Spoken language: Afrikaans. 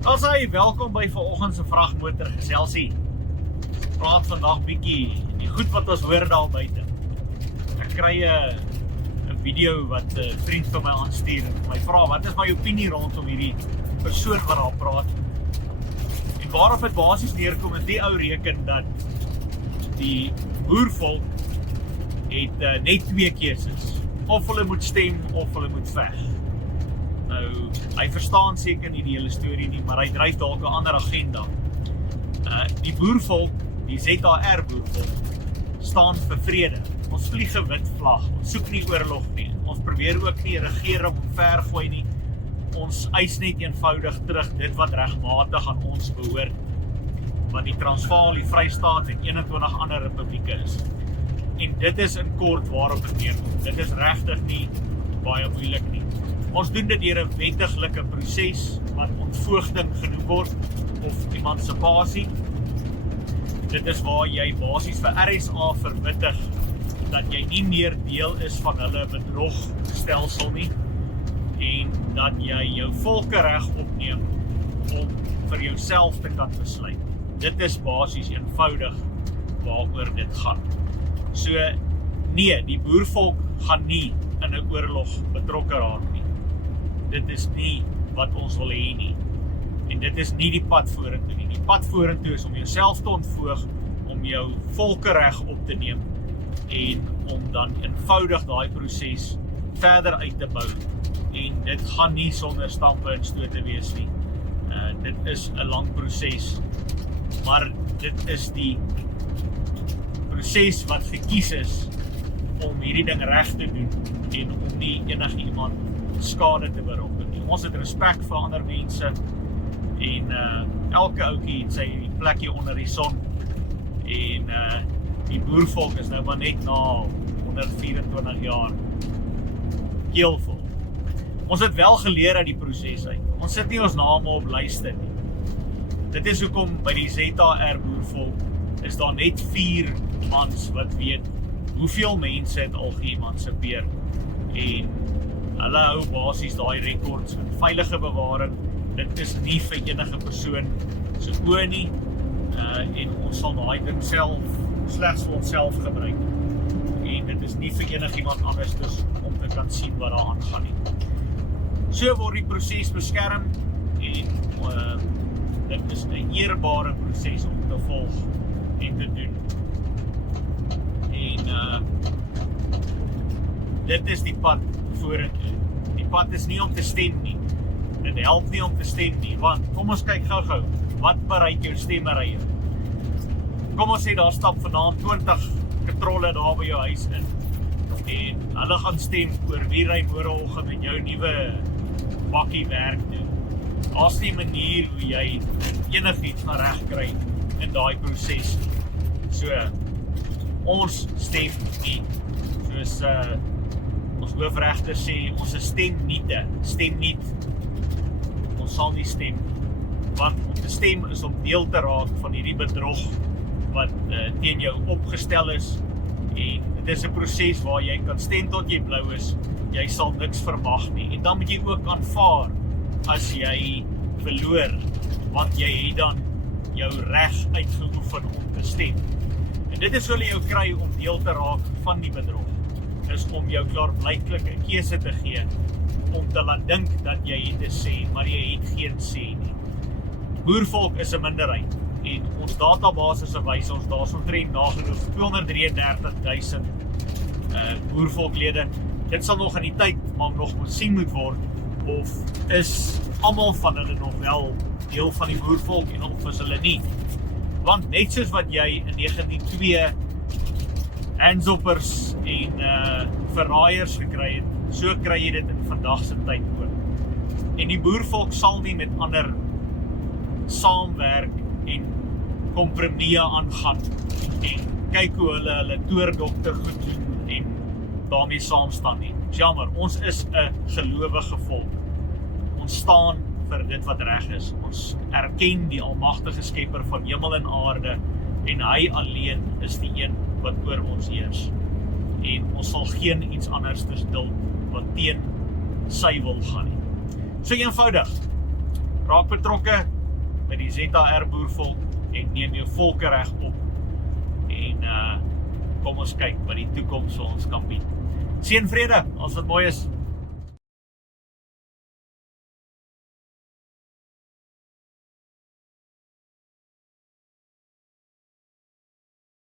Asai, welkom by vanoggend se vragmotor geselsie. Praat vandag bietjie die goed wat ons hoor daar buite. Ek kry 'n video wat 'n vriend van my aanstuur en my vra wat is my opinie rondom hierdie persoon wat daar praat. En waarop dit basies neerkom is die ou reken dat die boervolk het net twee keuses. Of hulle moet stem of hulle moet veg. Nou, hy verstaan seker nie die hele storie nie, maar hy dryf dalk 'n ander agenda. Die boervolk, die ZAR boervolk, staan vir vrede. Ons vlieg 'n wit vlag, ons soek nie oorlog nie. Ons probeer ook nie regering omvergooi nie. Ons eis net eenvoudig terug dit wat regmatig aan ons behoort. Wat die Transvaal, die Vrystaat en 21 ander republieke is. En dit is in kort waarop dit neerkom. Dit is regtig nie baie moeilik nie. Ons doen dit deur 'n wettiglike proses wat ontvoogding genoem word of emansipasie. Dit is waar jy basies vir RSA verwittig dat jy nie meer deel is van hulle bedrogstelsel nie en dat jy jou volkereg opneem om vir jouself te kan besluit. Dit is basies eenvoudig waaroor dit gaan. So nee, die boervolk gaan nie in 'n oorlog betrokke raak nie. Dit is nie wat ons wil hê nie. En dit is nie die pad vorentoe nie. Die pad vorentoe is om jouself te ontvoog, om jou volkereg op te neem en om dan eenvoudig daai proses verder uit te bou. En dit gaan nie sonder stampe en stote wees nie. Dit is 'n lang proses, maar dit is die proses wat gekies is om hierdie ding reg te doen en om nie enigiemand skade te berokken nie. Ons het respek vir ander mense en elke ouetjie het sy plekkie onder die son en die boervolk is nou maar net na 124 jaar keelvol. Ons het wel geleer uit die proses uit. Ons sit nie ons name op lyste nie. Dit is hoekom by die ZAR boervolk is daar net 4 mans wat weet hoeveel mense het al geëmansipeer en hulle hou basies daai rekords in veilige bewaring. Dit is nie vir enige persoon se oë nie en ons sal daai ding slegs vir onsself gebruik. En dit is nie vir enigiemand anders om te kan sien wat daar aangaan nie. So word die proses beskerm en dit is 'n eerbare proses om te volg en te doen. En dit is die pad vorentoe. Die pad is nie om te stem nie. Dit help nie om te stem nie, want kom ons kyk gou-gou, wat bereik jou stemmerye? Kom ons sê daar stap vanaand 20 katrolle daar by jou huis in en hulle gaan stem oor wie ry môreoggend met jou nuwe bakkie werk doen. Daar's nie 'n manier hoe jy enigiets gaan regkry in daai proses. So ons stem nie soos ons hoofregter sê, ons is stem nie. Ons sal nie stem, want om te stem is om deel te raak van hierdie bedrog wat teen jou opgestel is en dit is 'n proses waar jy kan stem tot jy blou is, jy sal niks verwag nie en dan moet jy ook aanvaar as jy verloor, want jy het dan jou reg uitgeoefen om te stem. En dit is hoe jy jou kry om deel te raak van die bedrog, is om jou klaarblyklike keuse te gee, om te laat dink dat jy het 'n sê, maar jy het geen sê nie. Boervolk is 'n minderheid, en ons database wys ons daar omtrent nagenoeg 233.000 boervolklede. Dit sal nog in die tyd maar nog gesien moet word, of is almal van hulle nog wel deel van die boervolk en of is hulle nie. Want net soos wat jy in 1902 handsoppers en verraaiers gekry het, so kry jy dit in vandag se tyd ook. En die boervolk sal nie met ander saamwerk en kompromie aangaan en kyk hoe hulle toordokter goed doen en daarmee saamstaan nie. Jammer, ons is 'n gelowige volk. Ons staan vir dit wat reg is. Ons erken die almagtige skepper van hemel en aarde en hy alleen is die een wat oor ons heers. En ons sal geen iets anders duld wat teen sy wil gaan nie. So eenvoudig. raak betrokke by die ZAR boervolk en neem jou volkereg op. En kom ons kyk wat die toekoms ons kan bied. Seën vrede, as dit mooi is.